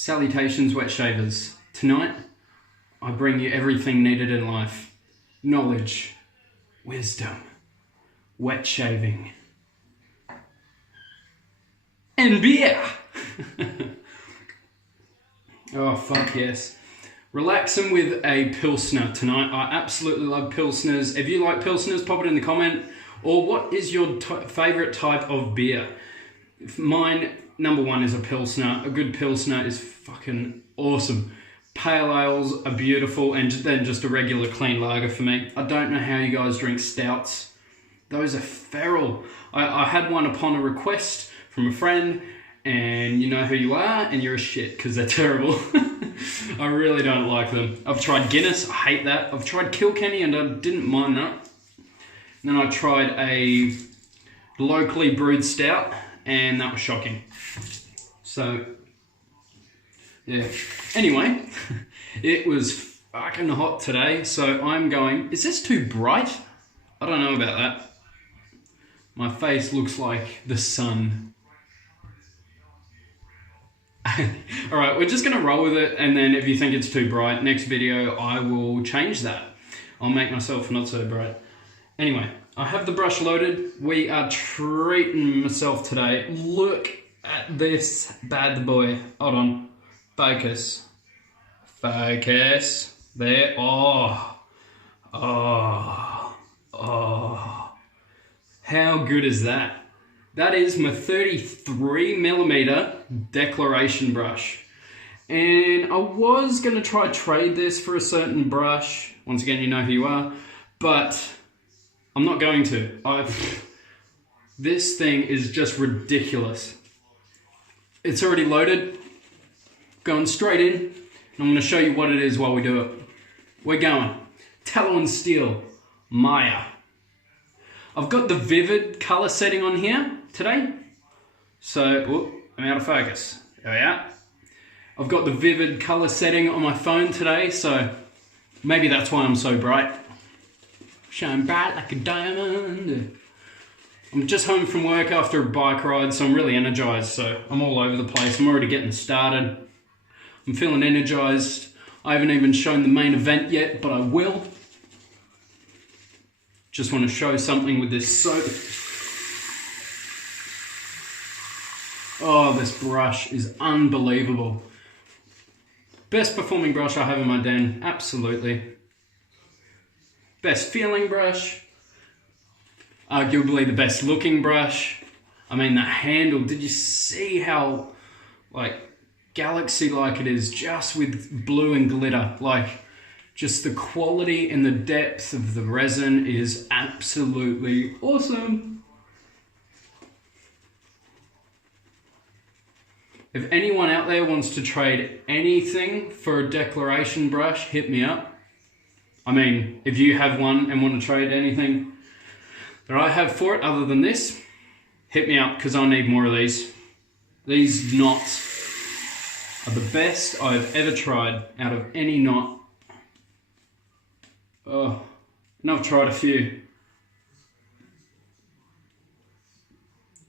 Salutations, wet shavers. Tonight, I bring you everything needed in life. Knowledge, wisdom, wet shaving, and beer. Oh, fuck yes. Relaxing with a Pilsner tonight. I absolutely love Pilsners. If you like Pilsners, pop it in the comment. Or what is your favourite type of beer? Mine, number one, is a Pilsner. A good Pilsner is fucking awesome. Pale ales are beautiful, and then just a regular clean lager for me. I don't know how you guys drink stouts. Those are feral. I had one upon a request from a friend, and you know who you are, and you're a shit, because they're terrible. I really don't like them. I've tried Guinness, I hate that. I've tried Kilkenny, and I didn't mind that. And then I tried a locally brewed stout, and that was shocking. So, yeah. Anyway, it was fucking hot today, so I'm going... Is this too bright? I don't know about that. My face looks like the sun. Alright, we're just going to roll with it, and then if you think it's too bright, next video I will change that. I'll make myself not so bright. Anyway, I have the brush loaded. We are treating myself today. Look at this bad boy. Hold on. Focus. Focus. There. Oh. Oh. Oh. How good is that? That is my 33mm Declaration brush. And I was going to try trade this for a certain brush. Once again, you know who you are. But I'm not going to. This thing is just ridiculous. It's already loaded. Going straight in. And I'm going to show you what it is while we do it. We're going. Tallow and Steel. Maya. I've got the vivid color setting on here today. So, whoop, I'm out of focus. There we are. I've got the vivid color setting on my phone today, so maybe that's why I'm so bright. Shine bright like a diamond. I'm just home from work after a bike ride, so I'm really energized, so I'm all over the place. I'm already getting started. I'm feeling energized. I haven't even shown the main event yet, but I will. Just want to show something with this soap. Oh, this brush is unbelievable. Best performing brush I have in my den, absolutely. Best feeling brush. Arguably the best looking brush. I mean, the handle, did you see how, like, galaxy-like it is, just with blue and glitter? Like, just the quality and the depth of the resin is absolutely awesome. If anyone out there wants to trade anything for a Declaration brush, hit me up. I mean, if you have one and want to trade anything that I have for it other than this, hit me up because I need more of these. These knots are the best I've ever tried out of any knot. Oh, and I've tried a few.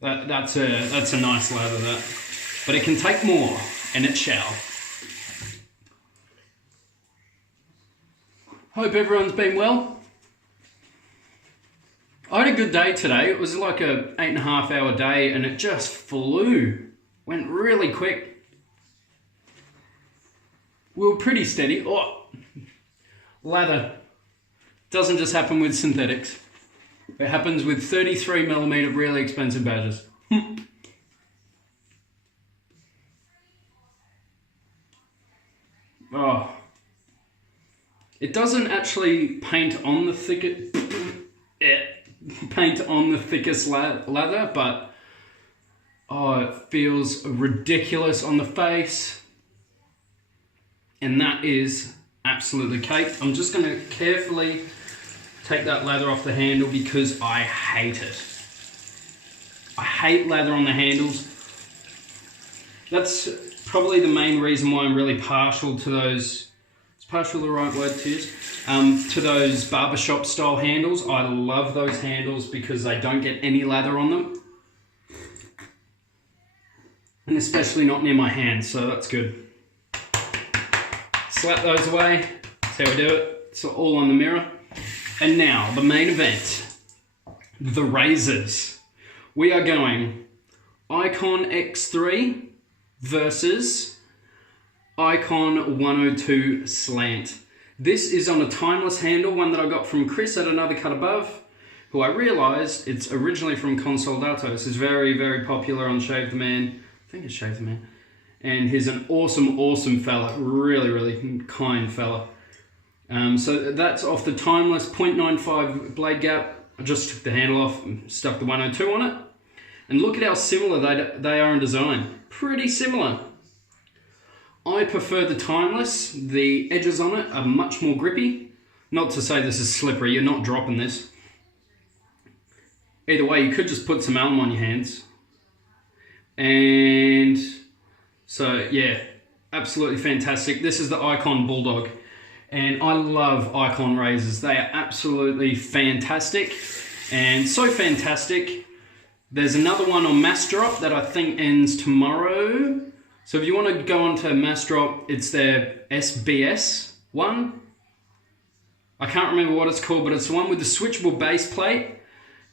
That's a nice lather, that. But it can take more, and it shall. Hope everyone's been well. I had a good day today. It was like a 8.5 hour day, and it just flew. Went really quick. We were pretty steady. Oh, lather. Doesn't just happen with synthetics. It happens with 33mm really expensive badges. Oh. It doesn't actually paint on the thickest lather, but oh, it feels ridiculous on the face. And that is absolutely caked. I'm just going to carefully take that lather off the handle because I hate it. I hate lather on the handles. That's probably the main reason why I'm really partial to those, is partial the right word to use? To those barbershop style handles. I love those handles because they don't get any lather on them. And especially not near my hands, so that's good. slap those away. That's how we do it. It's all on the mirror. And now, the main event. The razors. We are going iKon X3 versus iKon 102 slant. This is on a timeless handle, one that I got from Chris at Another Cut Above, who I realised it's originally from Consoldato. This is very, very popular on Shave the Man. I think it's Shave the Man. And he's an awesome, awesome fella. Really, really kind fella. So that's off the timeless 0.95 blade gap. I just took the handle off and stuck the 102 on it. And look at how similar they are in design. Pretty similar. I prefer the timeless. The edges on it are much more grippy. Not to say this is slippery, you're not dropping this. Either way, you could just put some alum on your hands. And so yeah, absolutely fantastic. This is the iKon Bulldog. And I love iKon razors. They are absolutely fantastic. And so fantastic, there's another one on Mass Drop that I think ends tomorrow. So if you want to go onto Mass Drop, it's their SBS one. I can't remember what it's called, but it's the one with the switchable base plate,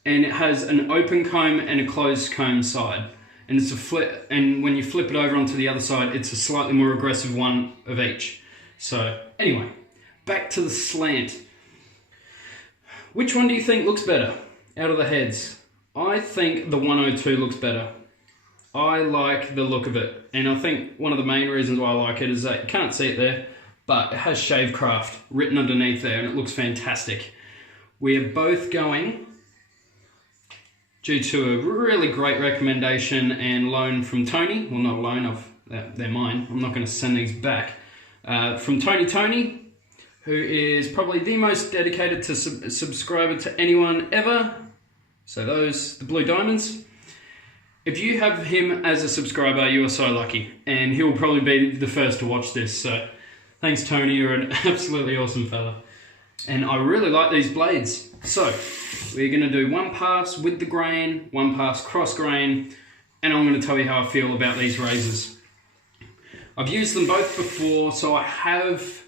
and it has an open comb and a closed comb side. And it's a flip, and when you flip it over onto the other side, it's a slightly more aggressive one of each. So anyway, back to the slant. Which one do you think looks better out of the heads? I think the 102 looks better. I like the look of it, and I think one of the main reasons why I like it is that you can't see it there, but it has Shavecraft written underneath there, and it looks fantastic. We are both going, due to a really great recommendation and loan from Tony, well, not a loan, they're mine, I'm not going to send these back, from Tony, who is probably the most dedicated to subscriber to anyone ever. So those, the blue diamonds. If you have him as a subscriber, you are so lucky, and he will probably be the first to watch this. So thanks, Tony, you're an absolutely awesome fella. And I really like these blades. So we're going to do one pass with the grain, one pass cross grain, and I'm going to tell you how I feel about these razors. I've used them both before, so I have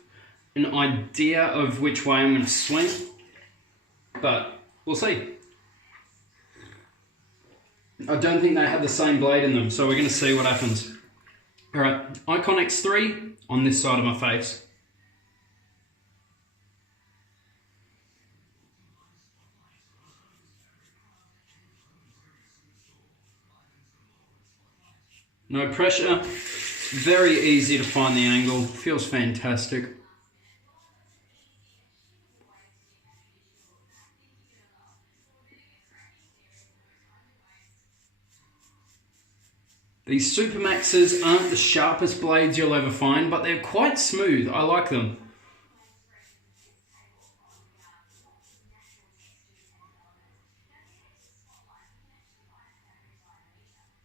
an idea of which way I'm going to swing, but we'll see. I don't think they have the same blade in them, so we're going to see what happens. Alright, iKon X3 on this side of my face. No pressure, very easy to find the angle, feels fantastic. These Supermaxes aren't the sharpest blades you'll ever find, but they're quite smooth. I like them.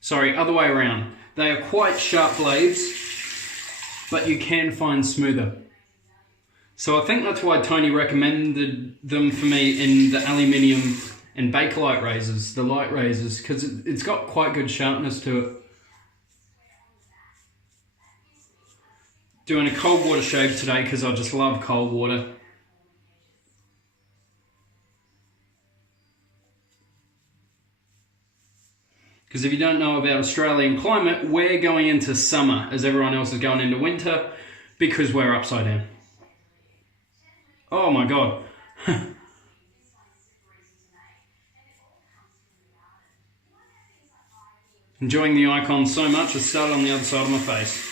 Sorry, other way around. They are quite sharp blades, but you can find smoother. So I think that's why Tony recommended them for me in the aluminium and Bakelite razors, the light razors, because it's got quite good sharpness to it. Doing a cold water shave today because I just love cold water. Because if you don't know about Australian climate, we're going into summer as everyone else is going into winter because we're upside down. Oh my God. Enjoying the iKon so much, I started on the other side of my face.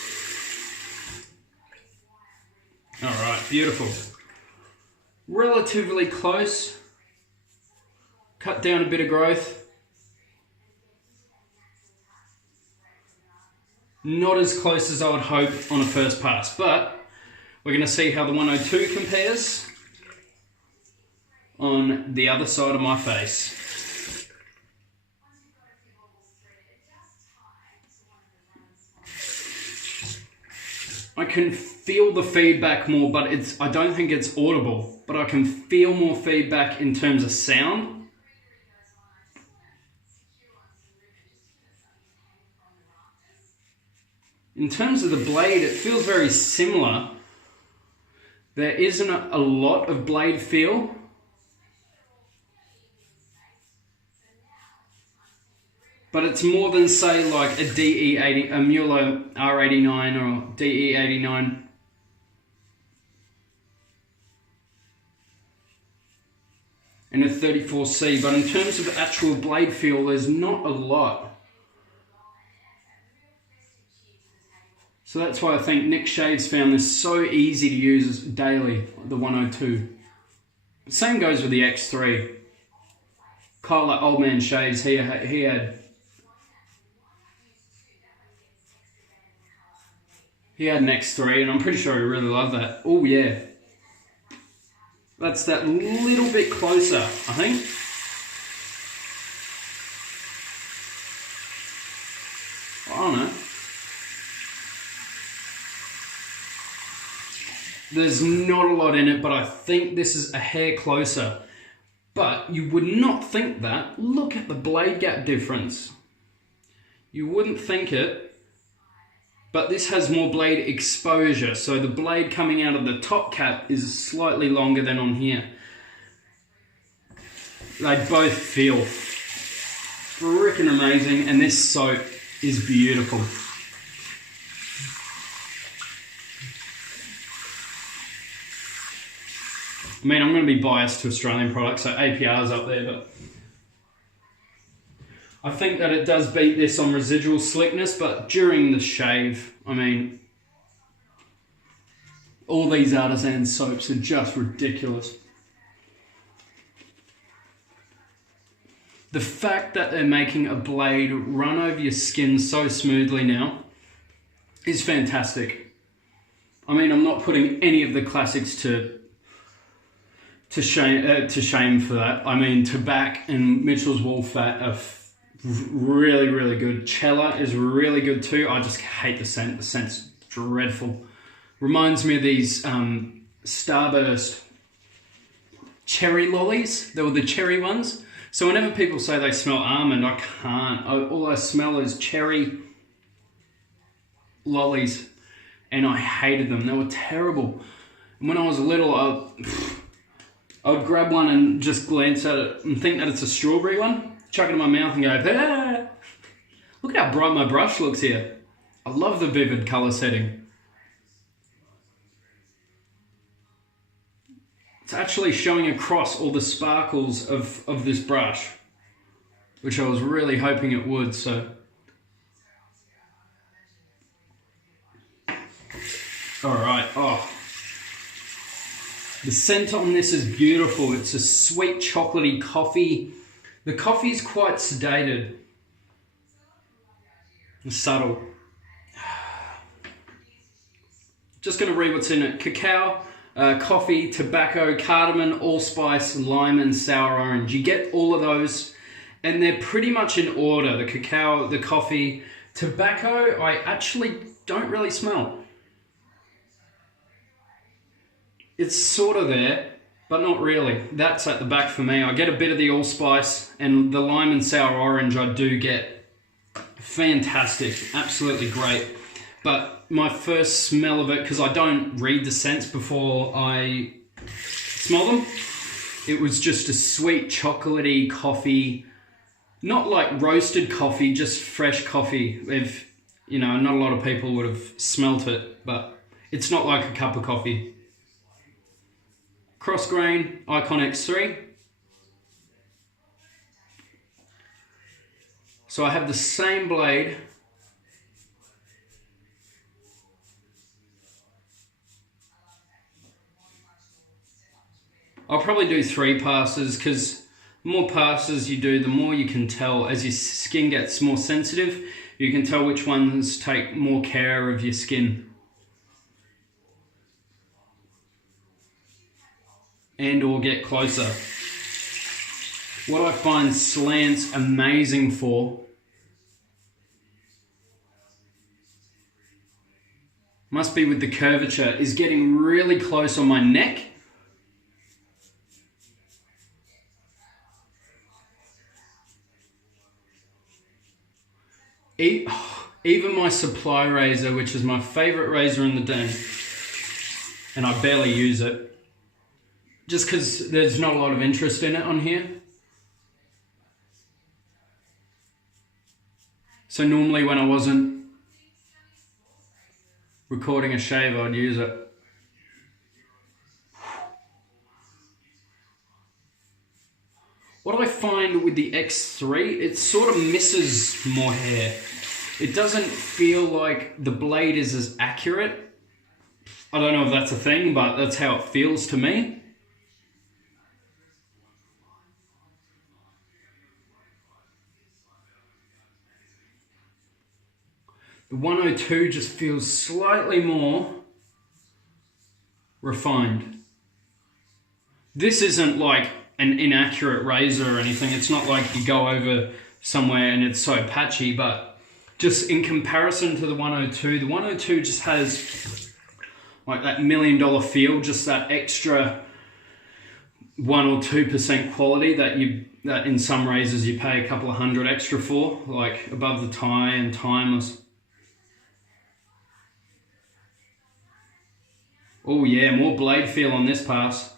Alright, beautiful. Relatively close. Cut down a bit of growth. Not as close as I would hope on a first pass, but we're going to see how the 102 compares on the other side of my face. I can feel the feedback more, but I don't think it's audible, but I can feel more feedback in terms of sound. In terms of the blade, it feels very similar, There isn't a lot of blade feel. But it's more than, say, like a DE80, a Mueller R89 or DE89. And a 34C, but in terms of actual blade feel, there's not a lot. So that's why I think Nick Shaves found this so easy to use daily, the 102. Same goes with the X3. Kyle, like Old Man Shaves, he had an X3, and I'm pretty sure he really loved that. Oh yeah. That's that little bit closer, I think. I don't know. There's not a lot in it, but I think this is a hair closer. But you would not think that. Look at the blade gap difference. You wouldn't think it. But this has more blade exposure, so the blade coming out of the top cap is slightly longer than on here. They both feel freaking amazing, and this soap is beautiful. I mean, I'm going to be biased to Australian products, so APR's up there, but I think that it does beat this on residual slickness, but during the shave, I mean, all these artisan soaps are just ridiculous. The fact that they're making a blade run over your skin so smoothly now is fantastic. I mean, I'm not putting any of the classics to shame for that. I mean, Tobacco and Mitchell's Wool Fat are really, really good. Cella is really good too. I just hate the scent. The scent's dreadful. Reminds me of these Starburst cherry lollies. They were the cherry ones. So whenever people say they smell almond, I can't. All I smell is cherry lollies. And I hated them. They were terrible. And when I was little, I would grab one and just glance at it and think that it's a strawberry one. Chuck it in my mouth and go, ah! Look at how bright my brush looks here. I love the vivid colour setting. It's actually showing across all the sparkles of this brush, which I was really hoping it would, so. All right, oh. The scent on this is beautiful. It's a sweet chocolatey coffee. The coffee's quite sedated and subtle. Just going to read what's in it. Cacao, coffee, tobacco, cardamom, allspice, lime and sour orange. You get all of those and they're pretty much in order. The cacao, the coffee, tobacco, I actually don't really smell. It's sort of there, but not really. That's at the back for me. I get a bit of the allspice, and the lime and sour orange I do get. Fantastic, absolutely great. But my first smell of it, because I don't read the scents before I smell them, it was just a sweet chocolatey coffee. Not like roasted coffee, just fresh coffee. If, you know, not a lot of people would have smelt it, but it's not like a cup of coffee. Cross grain, iKon X3. So I have the same blade. I'll probably do 3 passes because the more passes you do, the more you can tell. As your skin gets more sensitive, you can tell which ones take more care of your skin. And or get closer. What I find slants amazing for must be with the curvature is getting really close on my neck. Even my supply razor, which is my favorite razor in the den, and I barely use it just because there's not a lot of interest in it on here. So normally when I wasn't recording a shave, I'd use it. What I find with the X3, it sort of misses more hair. It doesn't feel like the blade is as accurate. I don't know if that's a thing, but that's how it feels to me. The 102 just feels slightly more refined. This isn't like an inaccurate razor or anything. It's not like you go over somewhere and it's so patchy, but just in comparison to the 102, the 102 just has like that $1 million feel, just that extra 1 or 2% quality that in some razors you pay a couple of hundred extra for, like above the tie and timers. Oh yeah, more blade feel on this pass.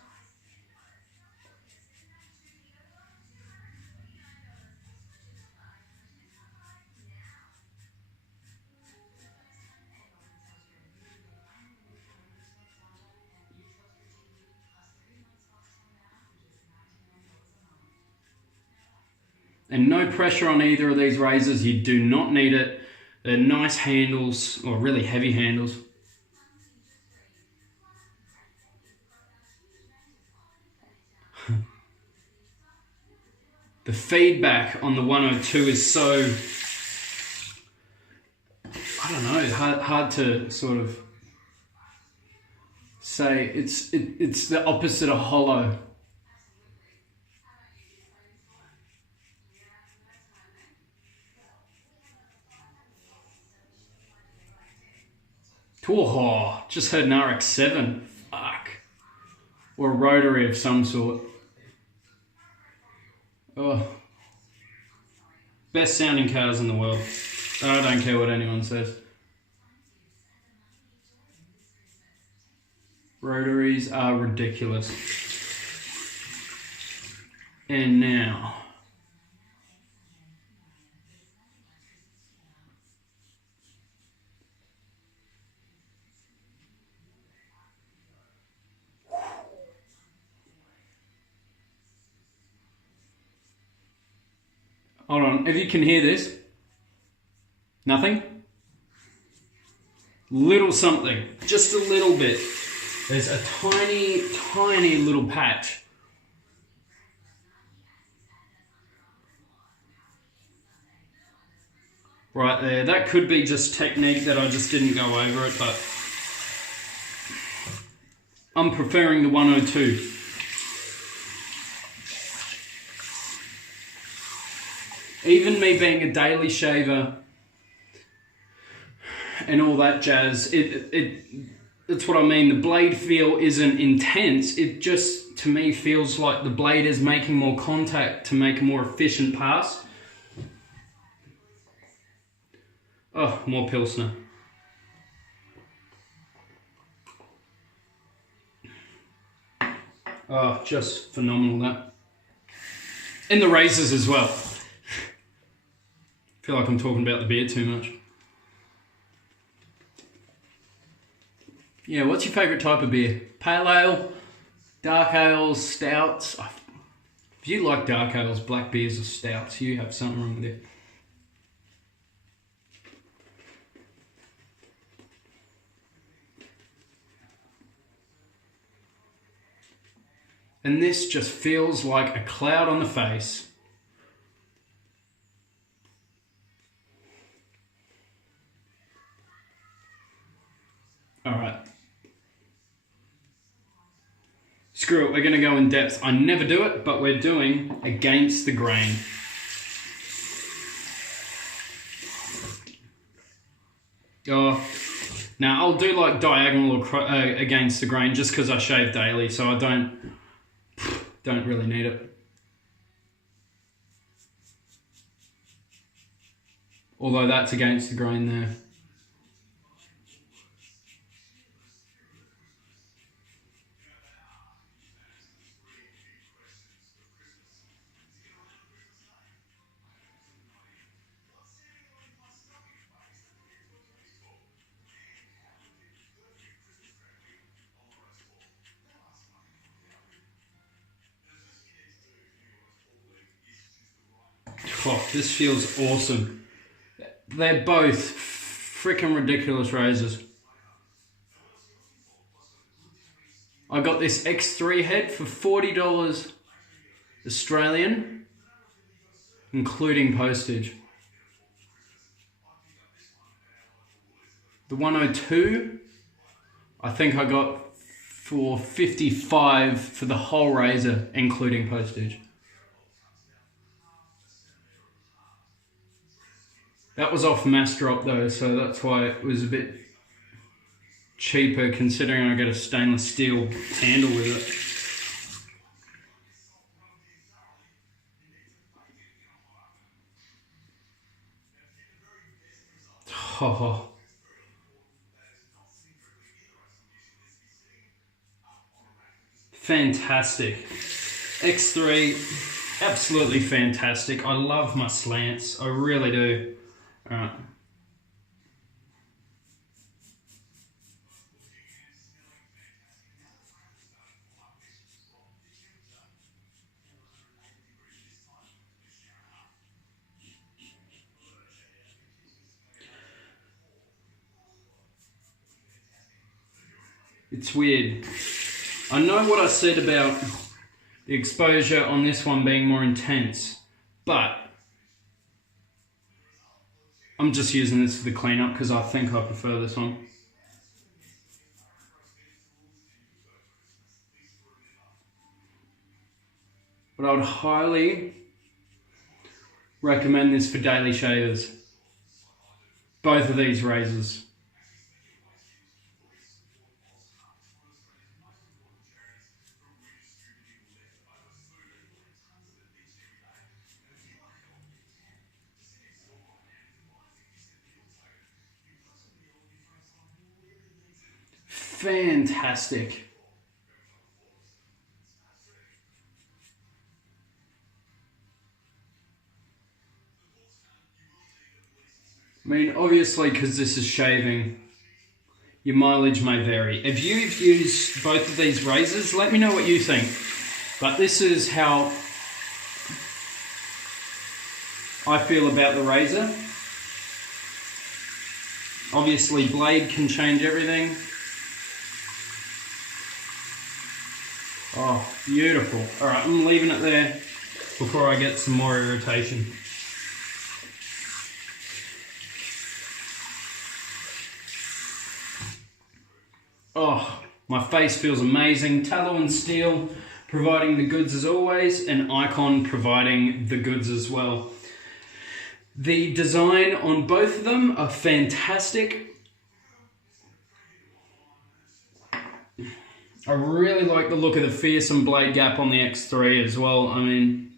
And no pressure on either of these razors, you do not need it. They're nice handles, or really heavy handles. The feedback on the 102 is so, I don't know, hard to sort of say. It's the opposite of hollow. Oh, just heard an RX-7. Fuck. Or a rotary of some sort. Oh. Best sounding cars in the world. I don't care what anyone says. Rotaries are ridiculous. And now... Hold on, if you can hear this. Nothing? Little something, just a little bit. There's a tiny, tiny little patch. Right there, that could be just technique that I just didn't go over it, but I'm preferring the 102. Even me being a daily shaver and all that jazz, that's what I mean. The blade feel isn't intense. It just, to me, feels like the blade is making more contact to make a more efficient pass. Oh, more Pilsner. Oh, just phenomenal that. And the razors as well. I feel like I'm talking about the beer too much. Yeah, what's your favourite type of beer? Pale ale, dark ales, stouts? If you like dark ales, black beers or stouts, you have something wrong with you. And this just feels like a cloud on the face. All right. Screw it, we're gonna go in depth. I never do it, but we're doing against the grain. Oh, now I'll do like diagonal or against the grain just because I shave daily, so I don't really need it. Although that's against the grain there. Oh, this feels awesome. They're both freaking ridiculous razors. I got this X3 head for $40 Australian, including postage. The 102, I think I got for $55 for the whole razor, including postage. That was off mass drop though, so that's why it was a bit cheaper considering I get a stainless steel handle with it. Oh. Fantastic. X3, absolutely fantastic. I love my slants, I really do. Alright. It's weird. I know what I said about the exposure on this one being more intense, but I'm just using this for the cleanup because I think I prefer this one. But I would highly recommend this for daily shavers. Both of these razors. Fantastic. I mean, obviously, because this is shaving, your mileage may vary. If you've used both of these razors, let me know what you think. But this is how I feel about the razor. Obviously, blade can change everything. Oh, beautiful. All right, I'm leaving it there before I get some more irritation. Oh, my face feels amazing. Tallow and steel providing the goods as always, and iKon providing the goods as well. The design on both of them are fantastic. I really like the look of the fearsome blade gap on the X3 as well. I mean,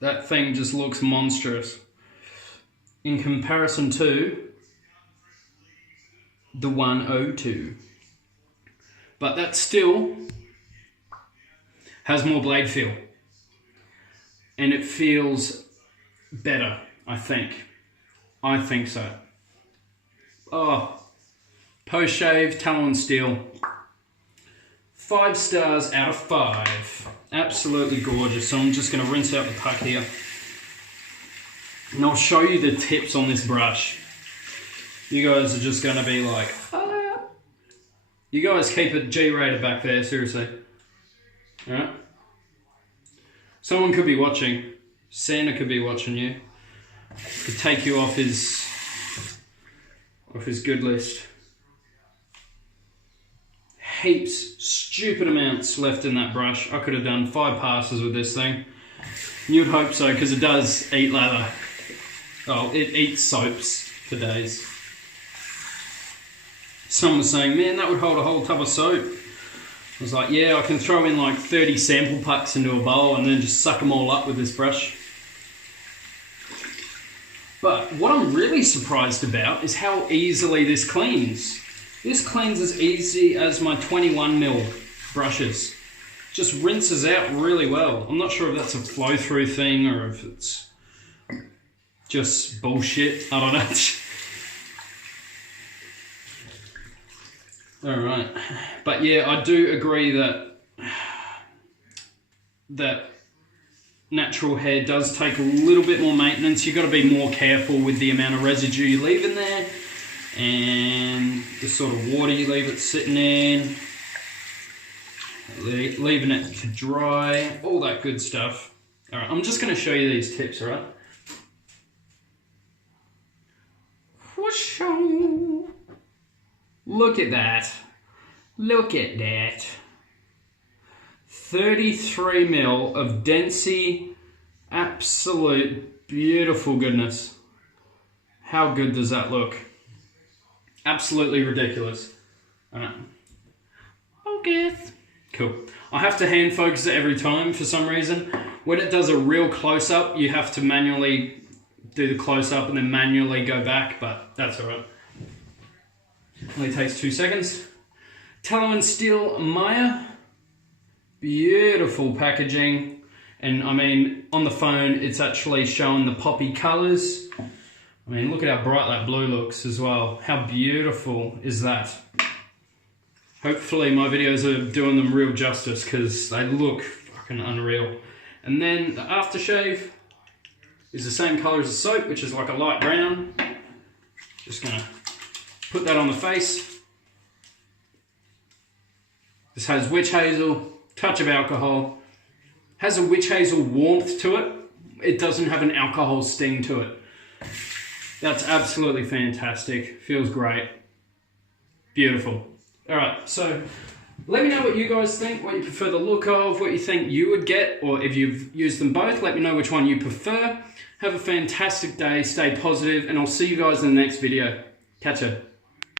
that thing just looks monstrous in comparison to the 102. But that still has more blade feel. And it feels better, I think. I think so. Oh, post-shave, tallow and steel. 5 stars out of 5. Absolutely gorgeous. So I'm just going to rinse out the puck here. And I'll show you the tips on this brush. You guys are just going to be like, ah. You guys keep it G-rated back there, seriously. Alright? Someone could be watching. Santa could be watching you. Could take you off his good list. Heaps, stupid amounts left in that brush. I could have done 5 passes with this thing. You'd hope so, because it does eat lather. Oh, it eats soaps for days. Someone was saying, man, that would hold a whole tub of soap. I was like, yeah, I can throw in like 30 sample pucks into a bowl and then just suck them all up with this brush. But what I'm really surprised about is how easily this cleans. This cleans as easy as my 21mm brushes. Just rinses out really well. I'm not sure if that's a flow through thing or if it's just bullshit. I don't know. Alright. But yeah, I do agree that natural hair does take a little bit more maintenance. You've got to be more careful with the amount of residue you leave in there and the sort of water you leave it sitting in, leaving it to dry, all that good stuff. All right, I'm just going to show you these tips, all right? Whoosh! Look at that. Look at that. 33 mil of Densey, absolute beautiful goodness. How good does that look? Absolutely ridiculous. Alright. Okay. Cool. I have to hand focus it every time for some reason. When it does a real close-up, you have to manually do the close-up and then manually go back, but that's alright. Only takes 2 seconds. Tallow and Steel Maya. Beautiful packaging, and I mean on the phone it's actually showing the poppy colors. I mean, look at how bright that blue looks as well. How beautiful is that? Hopefully my videos are doing them real justice because they look fucking unreal. And then the aftershave is the same color as the soap, which is like a light brown. Just gonna put that on the face. This has witch hazel, touch of alcohol, has a witch hazel warmth to it. It doesn't have an alcohol sting to it. That's absolutely fantastic. Feels great. Beautiful. All right, so let me know what you guys think, what you prefer the look of, what you think you would get, or if you've used them both, let me know which one you prefer. Have a fantastic day, stay positive, and I'll see you guys in the next video. Catch ya.